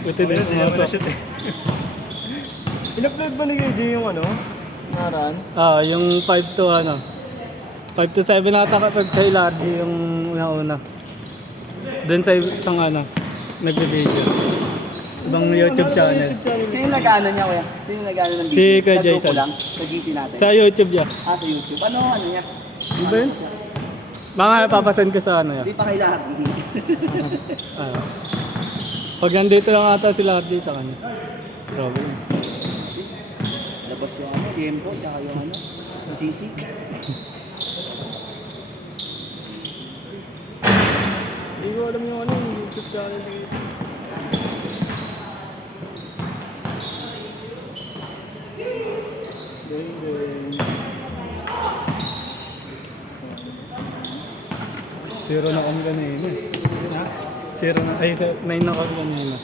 Buti din pumasok. In-upload ba ni KJ yung ano? Naran? Yung 5 to 5 to 7 ata ka 5 kay Lardy yung una-una. Doon sa isang nagbe-video. Ibang YouTube channel. Sino nag-ano niya, kuya? Sino nag-ano ng video? Si Kuya Sa grupo Jason. lang? Sa GC natin? Sa YouTube niya. Sa YouTube. Ano niya? Ano ba yun? Mga papasend ko sa Hindi pa kailangan. Pag nandito lang ata si Lardy sa kanya. Grabe. Labas yung tempo, tsaka yung CC. Hindi ko alam yung yung YouTube channel ni KJ. Zero na kami kanina. Zero na, 9 na kami kanina.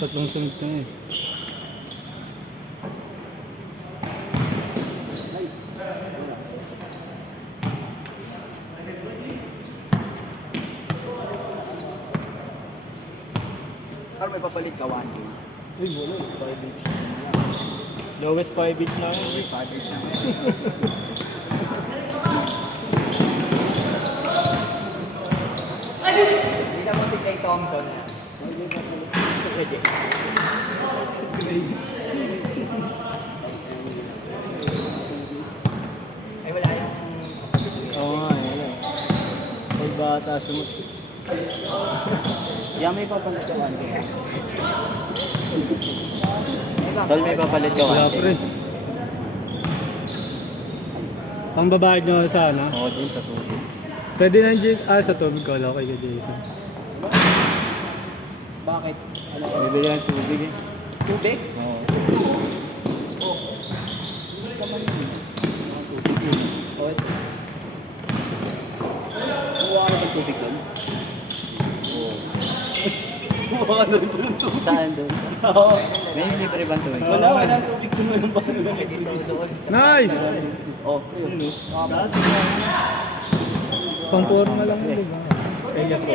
Tatlong sunod na eh. Pero may papalit ka 1K. Uy, wala. 5 each. Lowest 5 each na yun. 5 na Hindi na mo si Clay Thompson. Ay, wala yung... Oo nga, wala. May bata sumot. Yan may papalit ka 1K. Tol, may papalit ka Wala pa rin. Pang babayad nyo sa Oo, din sa tubig. Pwede na sa tubig ko. Wala kay Jason. Bakit? Ano? Bibili ng tubig eh. Tubig? Oo. Oh. Hindi naman yun. Ang tubig yun. Oh, ito. Kuha ka ng tubig doon? Oo. Kuha ka na rin ng tubig. Saan doon? Oo. May libre bang tubig? Wala ng tubig doon. Walang ba ng doon? Nice! Oh, yun. Pang-puro na lang yun. Kaya ko.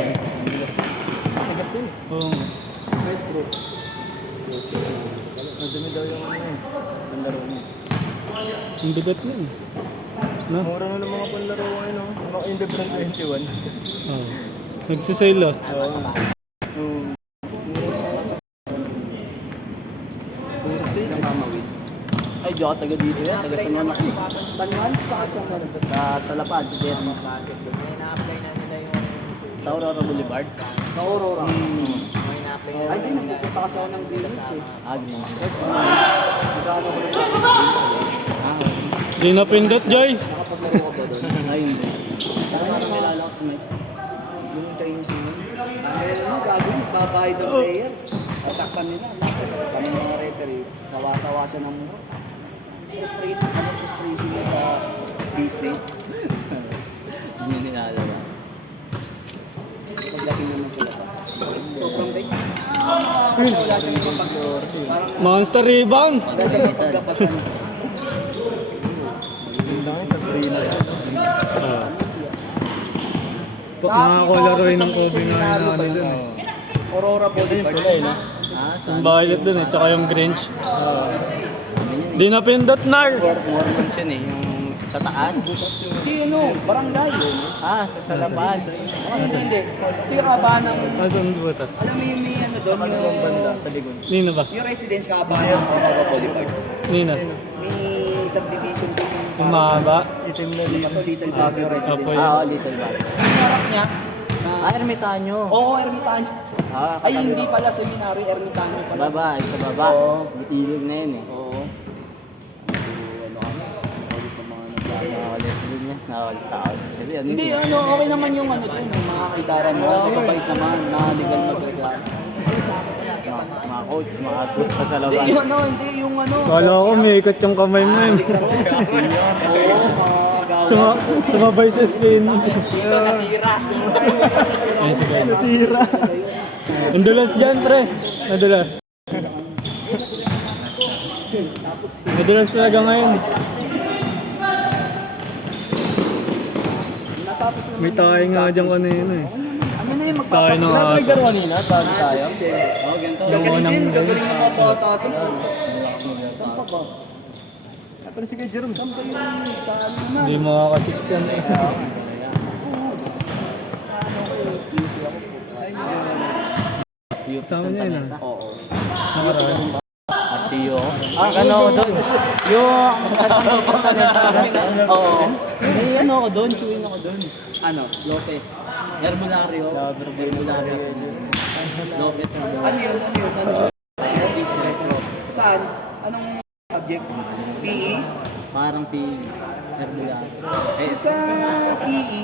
Tigas yun. Oo. Nice bro. Madumi daw yung ano eh. Ang laro niya. Ang bigat na eh. No? Mura na ng mga panlaro ngayon oh. Mga Independent 21. Oo. Nagsisale ah. Oo. Puro sale ang Mama Wins. Ay, di ako taga dito yan. Taga Sanuan ako. Sanuan? Saka Sanuan. Sa Lapad, si Jeremy. May na-apply na nila yung... Sa Aurora Boulevard. Sa Aurora. May na-apply na. Ay, di. Nagpupunta kasi ako ng Greenwich eh. Agni. Nagkano ko rin. Di na pindot, Joy! Nakapaglaro ko ba doon? Ay, hindi. Pero ano kilala ko si Mike? Yung Chinese yun. Ano, gabi, babayad ng player. Sasaktan nila. Kami mga referee, sawa-sawa siya ng muro. Frustration niya sa business. Hindi nilala ba? Pagdating naman sila pa. Sobrang big. Kasi wala siyang pag-or. Parang Monster rebound! wala siyang paglapasan. Ang sa Prina yan. Nakakolaroy ng Kobe na ano dun eh. Aurora Boulevard. Yung violet dun eh, tsaka yung Grinch. Di na pindot, Nar! Mormons yun eh, yung sa taas. Hindi ano, barangay. Sa Lapad. Hindi. Ito yung kabahan ng... Asan butas? Alam mo yung may ano doon yung... banda, sa likod. Nino ba? Yung residence kabahan sa Aurora Boulevard. Nino. May subdivision doon Yung mahaba. Itim na yung ito, Little Baguio residence. Apo yun. Little Bag. Yung harap niya, Ermitanyo. oo, Ermitanyo. Ay, hindi pala seminary, Ermitanyo pala. Baba, sa baba. Oo. Ilog na yun eh. Oo. Ano kami? Ulit ng mga nakakalit din niya. Nakakalit tao. Sabi, ano Hindi, yun? ano, okay naman yung ano doon, yung mga kaidaran mo, nagkabait naman, na legal magreklamo. Mga coach, mga atlas pa sa Hindi, labas. yung ano, hindi, yung ano. Kala ko may ikot yung kamay mo yun. Oo, Sumabay sa spin. dito nasira. Ay, sige. Nasira. Nadulas dyan, pre. Nadulas. Nadulas talaga ngayon. Natapos naman. May tayo nga dyan kanina eh. Ano na Hindi, Tayo magpapasko ng na. aso. Naglaro kanina, bago tayo. Oo, ganito. Yung unang Gagaling mo pa po ito. Malakas mo yan. Saan pa ba? Pero sige, Jerome, saan pa yung sa ano naman? Hindi makakasit yan eh. Sama niya yun ah. Oo. Nakaraan. At Tio. Ano ako doon? Yung Oo. May ano ako doon, chewin ako doon. Ano? Lopez. Herbulario. Herbulario. Lopez. Ano yun? Ano siya? Saan? Anong subject? PE? Parang Herbulario. Sa PE,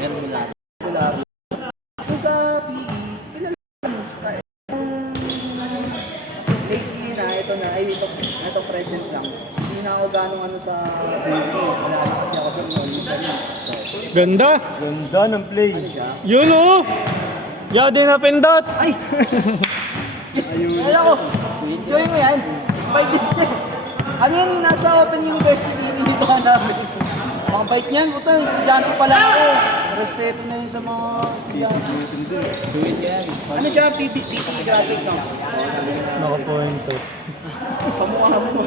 Herbulario. kung sa PE, ilan lately na, ito present lang. Hindi na ako gano'ng ano sa PE. Wala na kasi ako doon. Ganda! Ganda ng play. Ano siya? Yun oh! Yadi na pindot! Ay! Ayun. Kala ko, enjoy mo yan. By this ano yan yung nasa Open University, pinitahan namin. Mga bike niyan, puta, estudyante pa lang ako. Respeto na yun sa mga estudyante. Chewin yan. Ano siya, PT graduate no? Naka-point to. Pamukha mo.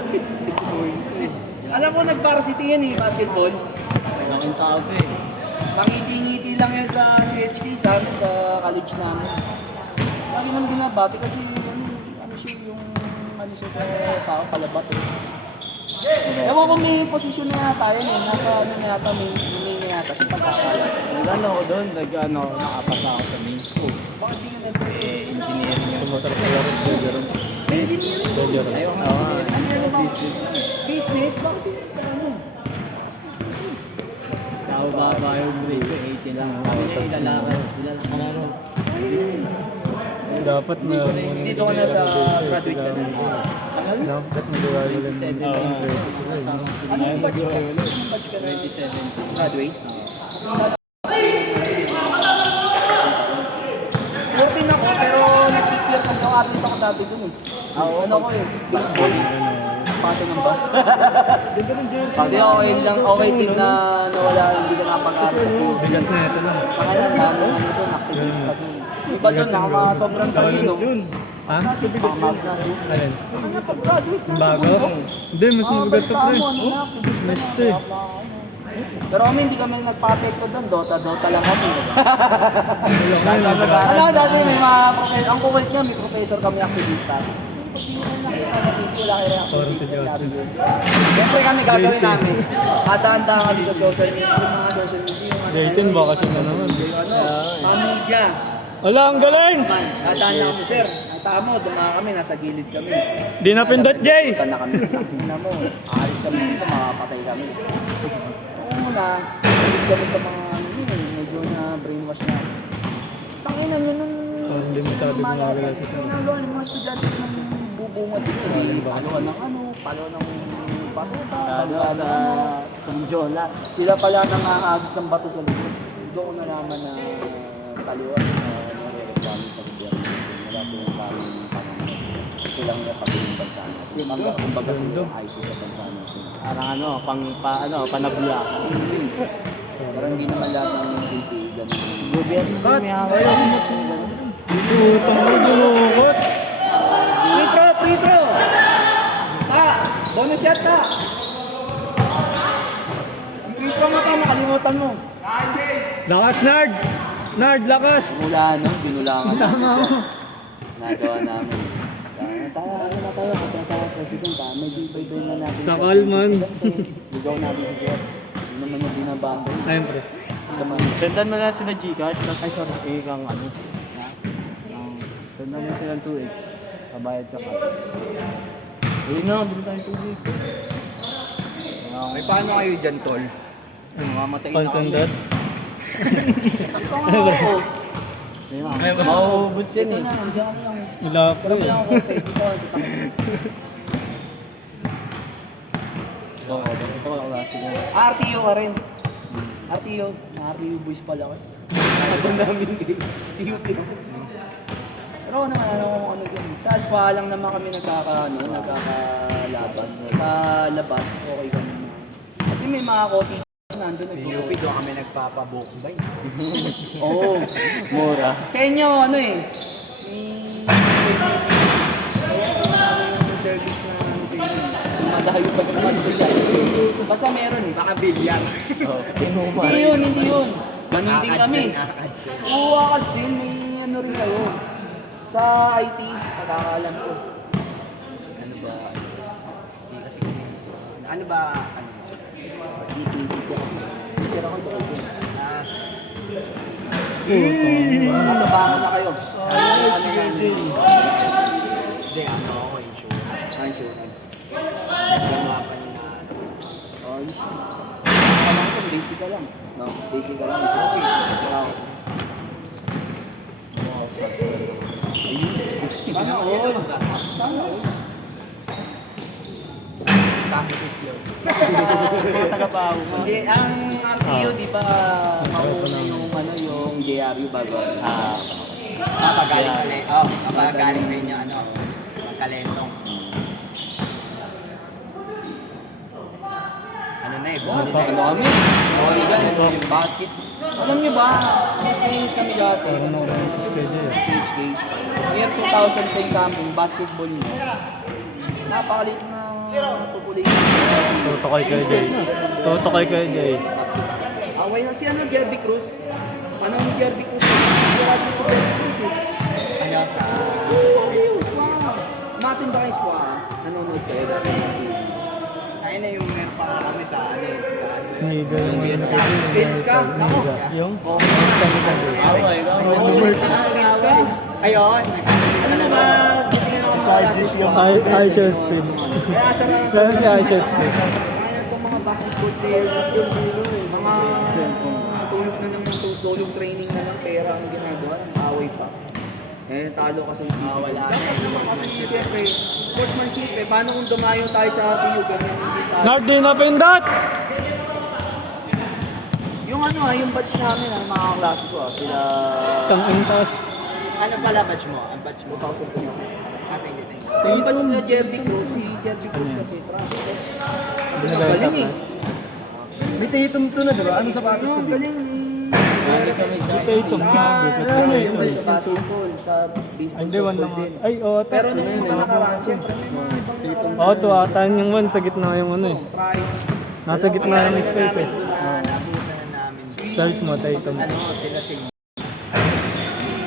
Alam mo, nag-varsity yan eh, basketball. Laking tao to eh. Mangiti-ngiti lang yan sa CHP, sa college namin. Lagi naman binabati kasi ano siya yung ano siya sa tao, palabat eh. Ewan ko may posisyon na yata yun eh, nasa ano na yata, may na yata siya pagkakala. Nag-ano ako doon, nakapasa ako sa main school. Bakit di ka nag- Engineering yun. Sumasarap na ako sa Jerome. Sa engineering? Jerome. Ayaw nga. Ano ba? Business. Business? Bakit di ka ano? Tao baba yung grade, 80 lang. Kami niya ilalakad. Dapat na Dito ka na sa graduate ka na. Dapat mag-iwala lang ng interest sila eh. Anong batch ka? Anong batch ka na? 27. Graduate? 14 ako, pero nag-prepare kasi ako athlete ako dati dun eh. Ano ko eh, baseball. Paso ng ba? Hindi okay din na nawala, hindi ka nakapag-aaral sa pool. Bigat na ito lang. Pangalan, dami ano dun, activista dun. Iba dun, sobrang talino. Ha? Pamag na dun. Alin? Ano pag-graduate na sa Bago? mundo? Hindi, mas mabigat to pre. Mas to eh. Pero kami hindi kami nagpa-apekto doon, Dota lang kami. Wala ka na. Ano dati may mga professor, ang kukulit niya, may professor kami aktivista. Wala kayo reaction. Parang si Justin. Siyempre kami gagawin namin. Handa-handa kami sa social media, yung mga social media. Yung ano, Dayton baka siya na naman. Pamilya. Ala, ang galing! Handa-handa kami, sir. Ang tama, dumaan kami, nasa gilid kami. Di na pindot, Jay! Punta na kami. Tingnan mo, aalis kami dito, makakapatay kami. Oo muna, gilid kami sa mga ano yun, medyo na brainwash na. Tanginan yun nung... Hindi masabi gumagala sa sarili. Yung mga estudyante ng bubunga dito. Paluan ng ano, paluan ng batuta, paluan ng ano. Sanjola. Sila pala nangangagis ng bato sa likod. Doon ko nalaman na paluan nare-reklamo sa gobyerno. Wala silang parang silang napabiling bansa natin. Kumbaga sila ayos sa bansa natin. Parang panabla. Parang hindi naman lahat ng LPE ganun. Gobyerno din may hawak. Utang mo, dinukot! Free throw! Bonus shot ka! Ang free throw mo ka, nakalimutan mo. Lakas, Nard! Nard, lakas! Mula no, binulangan Tama mo. Nagawa namin. Tayo, president, medyo ito na natin. Sa Kalman. Ligaw natin si Jeff. Hindi naman yung binabasa. Ayun, pre. Sa mga... Sendan mo na sila Gcash, tapos ay sorry, kang ano. Sendan mo sila 2X. Kabayad ka ka. Ayun na, bili tayo tubig. May paano kayo dyan, tol? Mamatay na kayo. Consented? Mauubos yan eh. Wala, pre. Oo, ito ko lang klase ko. RTO ka rin. RTO. RTO boys pala ko. Nakatong namin din. TUP. Pero ano dyan. Sa SPA lang naman kami nagkakalaban. Sa laban, okay kami. Kasi may mga coffee nandun UP doon kami nagpapabukbay. Oo. Mura. Sa inyo, ano eh, yung service na ano sa inyo, madahayo pag basta meron eh. Baka bilyar. Oh, Hindi yun, hindi yun. Ganun din kami. Akads din. Oo, akads din. May ano rin kayo. Sa IT, pagkakalam ko. Ano ba? Hindi kasi kami. Ano ba? Ano? Teacher ako ito. Ah, Nasa bangon na kayo. hindi, ano ako, insurance. Insurance. Nagagawa pa niya na ano. Oh, insurance. Kailangan ko, basic ka lang. No, basic ka lang. Insurance. Sana all. Sana all. Kahit yun. Mga taga-paho. Ang RTO, di ba, mauna yung, ano, yung JRU bago? Kapag galing na kapag galing na inyo, ano, magkalentong. Ano na eh, Ano bumili na kami? Volleyball, basket. Alam niyo ba, mas nainis kami dati. Ano lang yung schedule. CHK. Year 2010 sa amin, basketball niyo. Napakalit na population. Toto kay KJ. Toto kay KJ. Away na si ano, Jerby Cruz. Ano ni Jerby Cruz? Sirado sa Jerby Cruz eh. Ano sa... Ayos, wow. Natin ba kayo squad? Nanonood kayo dati? Ayun na yung meron pa kami sa ano eh, sa ano yun. Niga yung Yes, ano. Pins ka? Nako. Yung? Away ka? Pins ka? Ayun. Ano na ba? Charges yung Aisha Speed. Kaya siya lang Saan si Aisha Speed? Kaya itong mga basketball player yung mga tulog na ng tulog training na ng pera ang ginagawa, away pa. Eh, talo kasi wala na. Kasi siyempre, sportsmanship eh. Paano kung dumayo tayo sa TU, ganyan hindi tayo. Nard, di na pindot! Yung ano yung batch namin, ang mga klase ko sila... Tang intas. Ano pala batch mo? Ang batch mo? 2002. Ah, 2020. Yung batch nila Jerby Cruz, si Jerby Cruz kasi, trash eh. Kasi Binibenta magaling ka? eh. May titum to na, diba? Ano sapatos to? Ang galing eh. Tatum. Yung sa basketball, sa baseball, Ay, hindi, one lang. din. Ay, oo. Pero nung mga nakaraan, siyempre may mga ibang Oo, tuwatan yung one sa gitna yung ano eh. prize. Nasa gitna ng space eh. Nabutan na namin. Search mo, Tatum. Ano, sila si...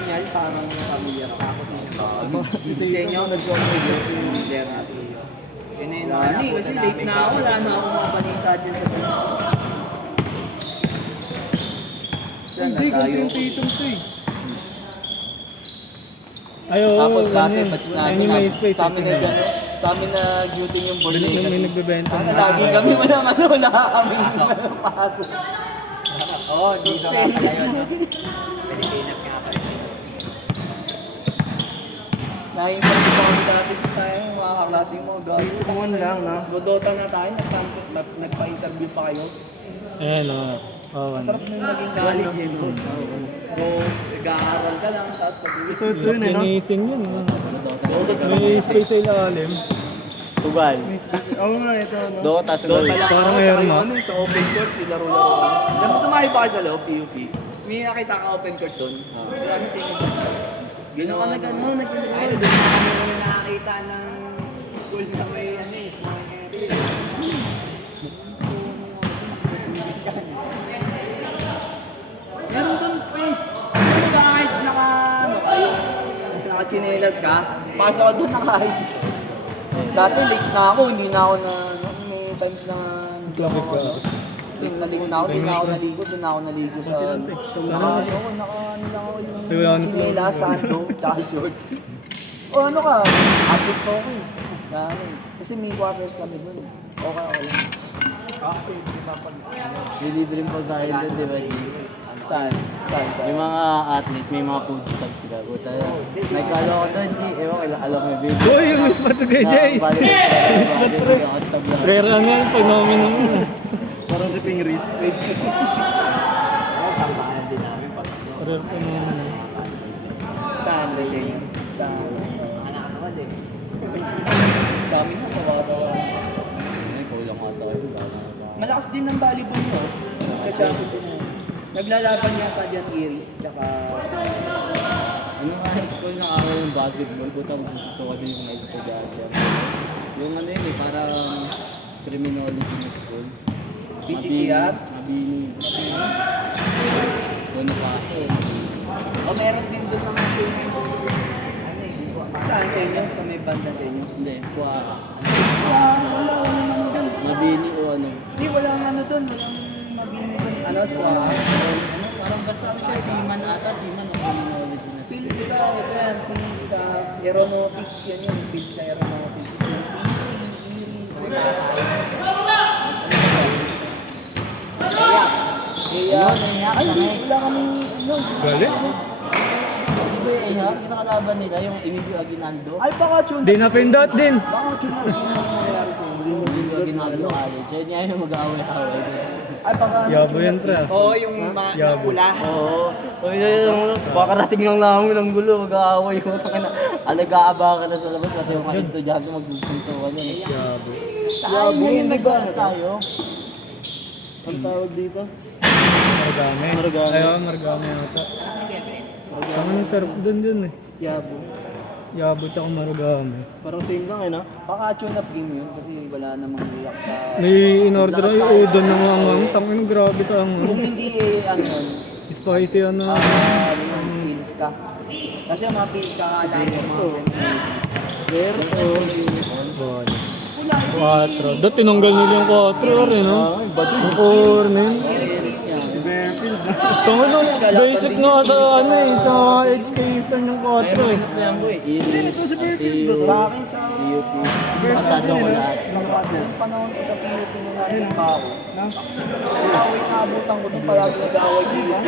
Yan, parang familiar ako sa inyo. Disenyo, nag-zombie yung leader natin. Yun na yung Wala kasi late na ako, wala na akong mabalita dyan sa team. Hindi, ganito yung titum to eh. Ay, oo. Tapos dati, ganyan. batch Ayun namin, yung may space. sa amin na gano'n, sa amin na duty yung board May kasi. nagbebenta. Lagi kami walang ano, wala kami pasok. Oo, dito nga pala yun. No? Pilipinas nga pala. Nai-interview pa kami dati tayo, mga kaklase mo, gawin. Tumungan lang, no? Dodota na tayo, nagpa-interview pa kayo. Ayan, oo. Oo, ano. Sarap na yung naging knowledge yun. Go, nag-aaral ka lang, tapos pag-uwi. Ito yun eh, no? Ginising yun. May space sa ilalim. Sugal. Oo nga, ito, no? Dota, sugal. Parang ngayon, no? Ano, sa open court, laro-laro. Alam mo, tumayo pa kayo sa loob, PUP. May nakita ka open court doon. Marami tingin doon. Ginawa na gano'n, nag-enroll. Ay, doon na kami nakakita ng goal na may ano eh. Meron doon, eh. Ano ka kahit ano kayo, naka-chinelas ka, pasok ka doon naka-hide. Dati late na ako, hindi na ako na, may times na naglamok ako. Naligo na ako, hindi na ako naligo, doon na ako naligo sa... Naka-ano ako, naka-ano lang ako yung chinelas, sando, tsaka short. O ano ka, abot pa ako eh. Dami. Kasi may quarters kami doon. Okay, okay lang. Okay, di ba pag... Delivery mo tayo doon, di ba? Saan? Saan? Yung mga athlete, may mga food stocks sila. Buta yun. Nagkalo ko doon, di, ewan ko, alam ko yung video. Uy, yung spot sa KJ! Spot pre. Rare ano yan, phenomenon yun. Parang si Pingris. Tampahan din namin pag... Rare phenomenon. Saan? Desenyo? Saan? Anak naman eh. Sa amin na, sawa-sawa. Ay, kulang nga tayo. Malakas din ng volleyball nyo. Nagka-champion din na. Naglalaban niya pa dyan Iris, tsaka... Ano nga high school na ako yung basketball, buta gusto ko din yung high school dyan. Yung ano yun eh, parang criminology na school. PCCR? Mabini. Doon pa ako eh. O meron din doon naman yung... Ano eh? Saan sa inyo? Sa may banda sa inyo? Hindi, squad. Wala naman doon. Mabini o ano. Hindi, walang ano doon. Walang mabini doon. Ano, squad? Parang basta ano siya, Seaman ata, Seaman o criminology na school. Pills ka, ito yan. Pills ka, aeronautics yan yun. Pills ka, aeronautics. Kaya, ay, wala kami, ano. Galing. Hindi, yung nakalaban nila, yung Emilio Aguinaldo. Ay, baka tune. Di napindot din. Baka tune na yung nangyayari sa inyo. Emilio Aguinaldo college. Yan niya yung mag-away-away. Ay, baka ano. Yabo yan, pre. Oo, yung Yabo. pula. Oo. Baka rating lang namin ng gulo, mag-aaway ko. Alaga-aba ka na sa labas, pati yung mga estudyante magsusuntuan yan. Yabo. Tayo mo yung nag-alas tayo. Ang tawag dito? Maragame. Maragame. Ayaw, maragame yata. Saan ang sarap dun eh. Yabo. Yabo tsaka maragame. Parang same lang eh, no? Baka tune up game yun kasi wala namang react sa... May in-order na yung udon ng mga ang tangin grabe sa ang Kung hindi eh, ano yun, spicy ano. yung pills ka. Kasi yung mga pills ka nga lang yung mga... Pero, Bon. 4. Dati tinanggal nila yung 4 rin, no? Yung corner. Tungkol nung basic nga sa ano eh, sa HK stand yung 4 eh. yan po eh. Sa akin sa... PUP. Pasado ko lahat. Yung panahon ko sa PUP na natin tao. Away na abutan ko doon palagi nag-away PUP.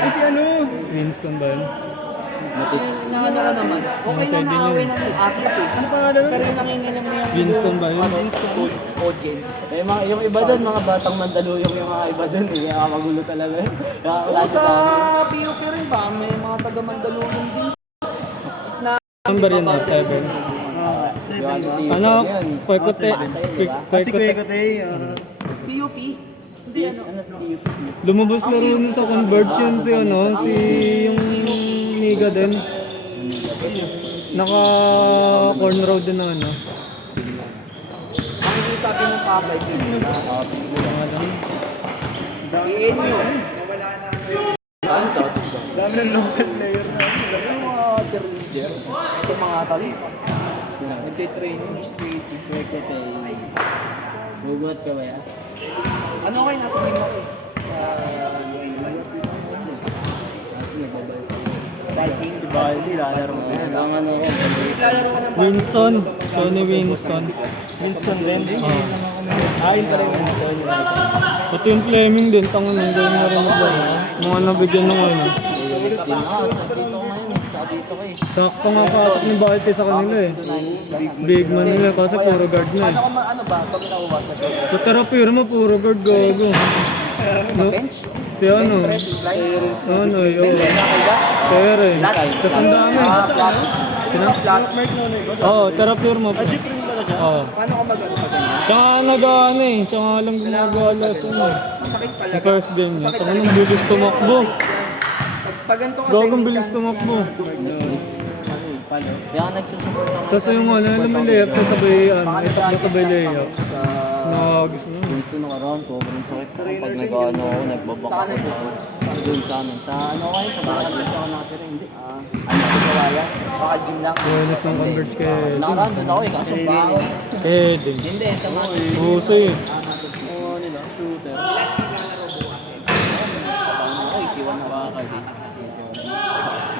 Kasi ano? Winston ba yun? Sa ano ka naman? Okay Mga lang side din na-away yun. ng athlete eh. Ano pangalan nun? Pero yung nangingilam na yung... Winston ba yun? Audience. Eh, yung iba doon, mga batang Mandaluyong yung mga iba doon. Eh, kaya magulo talaga yun. Kaya Oo, klase sa kami. PUP rin ba? May mga taga-Mandaluyong din. Number yun na, 7. Ano? Kwekute. Kwekute. PUP? Hindi ano. PUP. Lumabas laro nun sa conversion si ano, si yung Niga din. Naka corner road din na ano. Ang isasabi ng Pasay, i-AC yun. Dami ng local player na. Yung mga Sir Roger, ito mga tali. Nagtitraining, straight. Bubuhat ka ba yan? Ano kayo? Nasa Lima ko eh. Kasi nagbabalik. Balking. Si Baldi, lalaro ko. Ang ano ko. Lalaro ka ng Winston. Sony Winston. Winston din? Oo. Ayun pala yung Winston. Pati yung Fleming din, tango nung gawin na rin ako. Mga nabigyan ng ano. Dito ko ngayon eh. Sa dito ko eh. Sakto nga patok ni Balte sa kanila eh. Big man nila kasi puro guard na eh. Ano ba? Pag nauwa sa show? Sa terapir mo, puro guard gago. No? Bench? Si ano? Press, line? Ano yun? Pero eh. Tapos ang dami. Sino? Flat. Oo, terapir mo. Oo. Paano ka mag-ano sa ganyan? Tsaka nag-ano eh. Siya nga lang gumagawa lesson eh. Masakit pala. Yung first game niya. Tangan ng bilis tumakbo. Pag ganito kasi Gagong bilis tumakbo. Kaya ako nagsusupport ako. Tapos yung ano, alam mo layup na sabay, ano, itak na sabay layup. Nakagis na. Dito nakaraan, sobrang sakit ko. Pag nag-ano ako, nagbabak ako dito. Doon sa amin. Sa ano kayo? Sa Bakat kasi ako nakatira, hindi. ano ko sa wala? Baka gym lang. Buenas ng converge kay Nakaraan doon ako eh, kaso baho. Edin. Hindi, sa mas. Puso eh. Oo nila, shooter.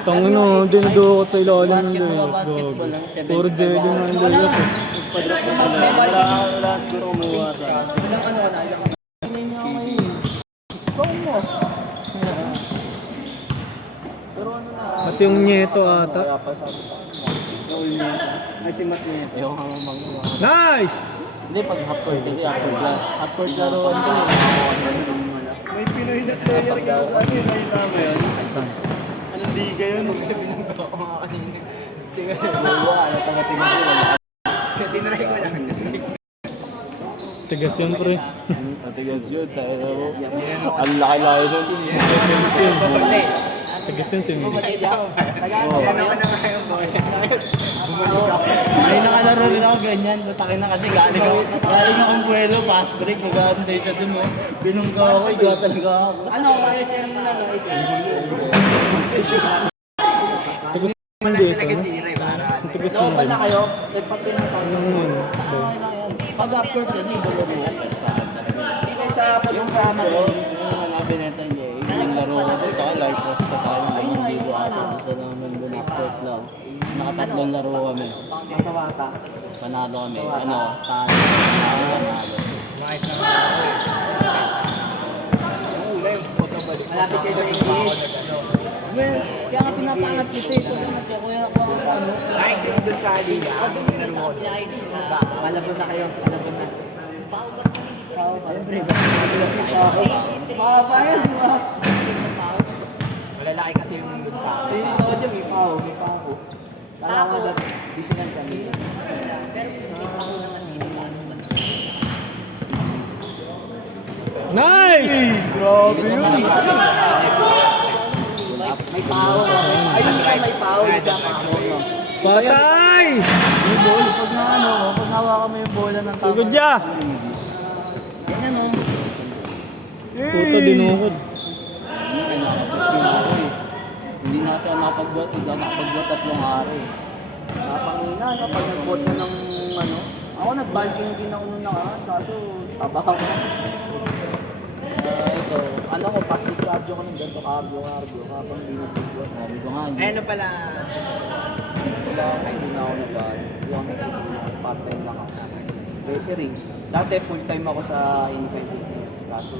Tangan no, dinudukot sa ilalim ng Basketball layup. lang, Puro jelly na ang layup eh. Wala siguro kumuha sa akin. Isang ano ka na? Pero ano na? At yung Nieto ata. Ay si Matt niya. Ayaw ka mang mga. Nice! Hindi, pag half-court kasi half-court laruan ko eh. May Pinoy na player ka sa akin. Nakita mo yun? Anong liga yun? Binagawa ko nga kanina. Tingnan mo. Ano taga-tingin ko. Tinry ko lang. Matigas yun, pre. Matigas yun, tayo. Ang laki-laki nun. Matigas yun si Mili. May nakalaro rin ako ganyan. Lutakin na kasi galing akong buwelo, fast break. Nag-aantay siya dun mo. Binungga ako, iga talaga ako. Ano, SM na no? Matigas yun dito. Matigas So, yun. ba na kayo? Nagpas kayo na sa Yung ano. Pag upward kasi, bulo mo. Hindi kayo sa pag-uusama ko. Yung mga binenta niya, yung laro ko. Ito, live post pa tayo. Yung video ata. Gusto naman doon upward lang. Nakatatlong laro kami. Masawata. Panalo kami. Ano, panalo. Malapit kayo sa English. Well, kaya nga pinapangat kita eh. Kaya ako ano. Ay, sino doon sa Alina? Doon din sa Alina. Malabon na kayo. Malabon na. Siyempre, mahaba yan, di ba? Malalaki kasi yung doon sa akin. Hindi ko dyan, may pao. May pao. Kala ko dito lang sa Alina. Nice! Grabe yun. May pao. Ayun siya may pao. Isa pao. Patay! Yung ball, pag na ano, pag hawakan mo yung bola ng tama. Sugod siya! Ganyan o. Puto dinukod. Hindi na siya nakapag-bot, hindi na nakapag-bot 3 araw eh. Napangina, no? Pag nag-bot na ng ano. Ako nag-banking din ako nung nakaraan. Kaso, taba ako. Ito, ano ko, plastic cardio ko ng ganito, cardio. Habang binibigyan. Sabi ko nga, Ano pala? Wala, ay hindi na ako nag-ano. Hindi ako nag-ano. Part-time lang ako. Veteran. Dati full-time ako sa Infant Fitness. Kaso,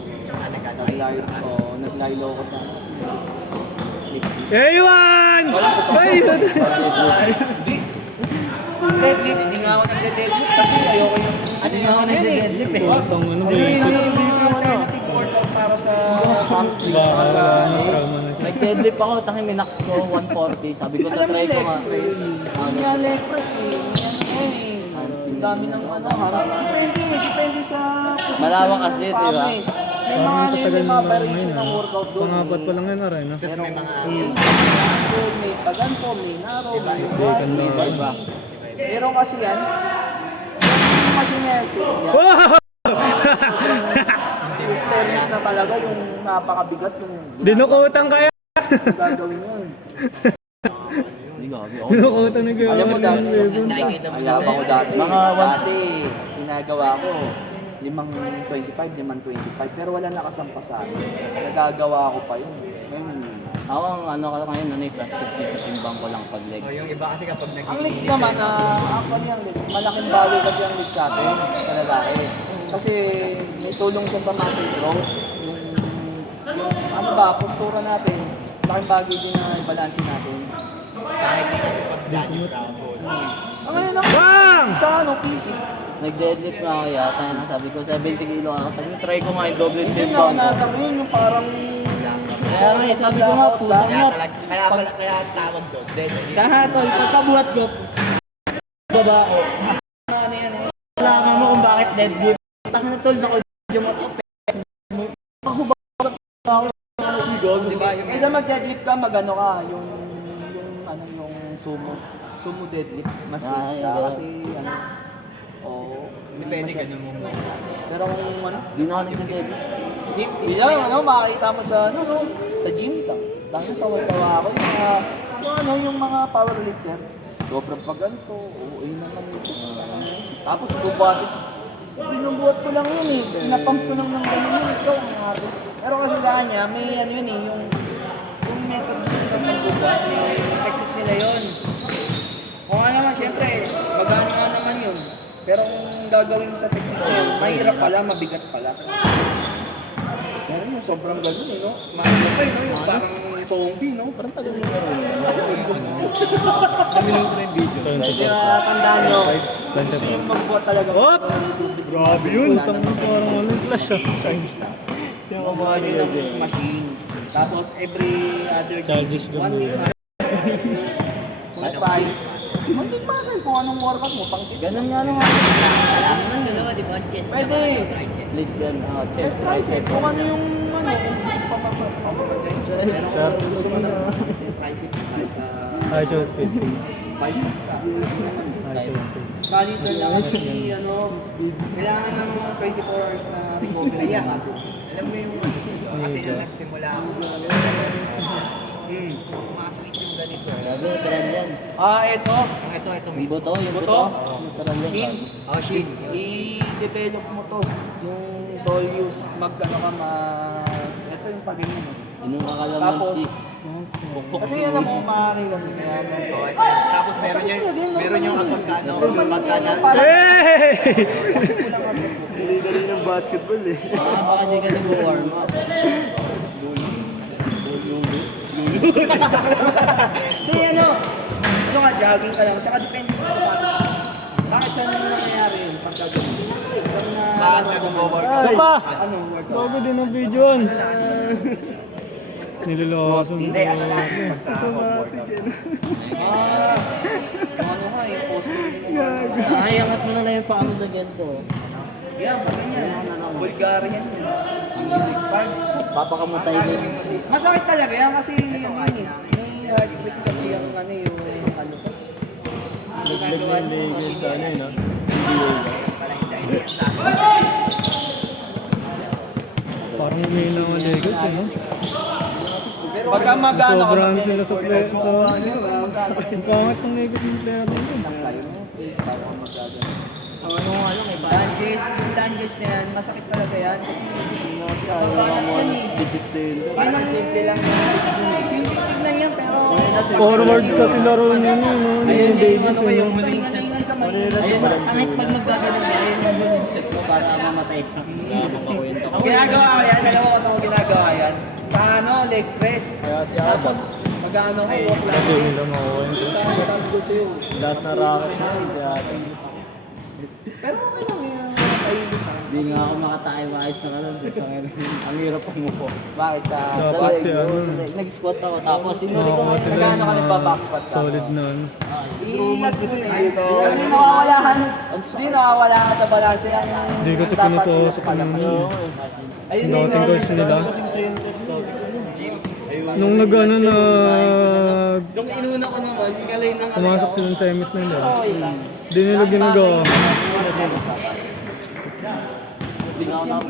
naglaylo ako sa ano. Sleep. Ewan! Ay! Deadlift, hindi nga ako nag-deadlift kasi ayoko yung... Ano nga ako nagde-deadlift eh. Putong ano ba Kasi yung yung dito yung alternative workout para sa hamstring. Baka Sa ano, trauma na siya. Nag-deadlift ako, tangi minax ko 140. Sabi ko, Alam mo tatry yung ko nga. leg press? Hindi nga leg press eh. Yan eh. Ang dami ng ano, hamstring. Depende sa position. Malawak kasi, ng di ba? paa eh. May mga Parang ano yun, tatagal may na mga lang variation ngayon. ng workout doon. Pangapat pa lang yun, aray, no? Pero may baganto, may narrow, may Ganda. iba. Pero kasi yan, yung kasi niya, yan. Wow! Yung externals na talaga, yung napakabigat yung Dinukutan kaya? gagawin yun. Hindi gabi ako. Dinukutan na kaya. Alam mo dati, Nakikita ko dati, Mga dati, ginagawa ko, 5.25, 5.25, pero wala nakasampa sa akin. Nagagawa ko pa yun. Ngayon, Ako ang ano ka ngayon, ano yung plus 50 sa timbang ko lang pag legs. ang legs naman, actually ang legs, malaking bagay kasi ang legs sa atin, sa lalaki. Kasi may tulong siya sa muscle growth. Yung ano ba, postura natin, malaking bagay din na i-balance natin. Ang ngayon ako, Bang! sa ano, PC. Nag-deadlift na ako yata, sabi ko 70 kilo ako. Sabi ko, try ko nga yung double Kasi timbang ko. nasa ngayon, yung parang... Kaya nga, sabi ko nga, puta nga. Kaya tol, pagkabuhat ko, baba ako. Ano yan eh. Wala mo kung bakit deadlift. Taka na tol, naka-video mo to. Diba? Yung isa mag-deadlift ka, mag-ano ka, yung ano, yung sumo deadlift. Mas Ah, siya yeah. kasi, ano, depende ka mo. Pero kung ano, Di na ako nag-deadlift. hindi lang, ano, makakita mo sa, ano, no, sa gym, dahil sawa-sawa ako, yung mga powerlifter, sobrang pag ganito, uuwi naman ito. Tapos bubuhatin, binubuhat ko lang yun eh, pinapump ko lang ng ganun yun, ikaw ang hari. Pero kasi sa kanya, may ano yun eh, yung method ng pagbubuhat, yung technique nila yun. Kung ano naman, syempre, magano nga naman yun. Pero kung gagawin sa technique na yun, mahirap pala, mabigat pala. Pero yung sobrang gano'n eh, no? Mahirap pa no? Yung parang zombie, no? Parang tagal yung gano'n. Kami lang yung video. Kaya tandaan nyo, gusto yung magbuhat talaga. Hop! Grabe yun. Parang ano yung flash ah. Yung magbuhat nyo ng machine. Tapos every other day, Childish 1 week. Mga price. Mag-big muscle. kung anong workout mo, pang chest. Ganun nga naman. Pwede. Split yan. Chest tricep. Kung ano yung ano, kung gusto pa mapapagay. Chart. High show speed. Bicep ka. High show speed. Bali doon lang kasi ano, kailangan ng 24 hours na recovery ng muscle. Alam mo yung kasi nung nagsimula ako pumasakit yung ganito. Grabe, trend yan. Ito Yung mismo. buto, yung Buto? buto. Trend yan. Shin. Shin. I-develop mo to. Yung soul use. Mag-ano ka ito yung pag-inom. Yun yung kakalamansi. Kasi alam mo, maaari kasi kaya Tapos meron yung pagkano, Hey! Dali ng basketball eh. Baka di ka nag-warm up. Hindi, ano nga, jogging ka lang. Tsaka depende sa sapatos. Bakit saan naman nangyayari yun? Pagka saan na... bakit nag-workout? Isa pa! Anong workout? Bago din ang video yun. Niloloso mo. Hindi, ano lang, pag sa workout. Yung ano nga, yung post ko. Ay, angat mo na lang yung paa mo sa ganito. Yeah, ganyan. Bulgarian. Papakamutay din. Masakit talaga yan kasi may heart rate kasi yung ano yung ano to. Naglag na yung sa ano yun, no? Parang umiilang ang Legos, no? Pagka magano ka Sobrang sila sa play. So, ang pangat ng Legos ng player din. ang ano nga lang lunges, yung lunges na yan, masakit talaga yan kasi Kasi ayaw mga mga digit sa yun. parang simple lang yan. Simple tignan yan pero Forward kasi laro niya no? Yung Davis, no? hingal ka may Angit pag magdagalan niya, ayun yung buling set mo para mamatay ka. Mapakwento ka. Ang ginagawa ko yan, alam mo kung saan ko ginagawa yan? Sa ano, leg press. Kaya si Tapos, Adams, mag-ano ko, walk lang. Hindi nila makuha yun. Tapos ko sa'yo. last na rocket sa akin si Adams. Pero okay lang yan. Ayun sa akin. Hindi nga ako makataay maayos na karoon. Ang hirap ang muko. Bakit ka? Dapat si ano. Nag-squat ako tapos Sinuli ko kasi nagano ka nagpa-back squat ka. Solid na ano. Iingat mo na dito. Kasi nawawala ka. Hindi nawawala ka sa balanse. Hindi kasi dapat pinupusok pala ng kayo. Ayun na Dating coach nila. yung Nung nag-ano na Nung inuna ko naman, galay ng pumasok sila sa semis na nila. okay lang. Hindi nila ginagawa. Hindi nga ako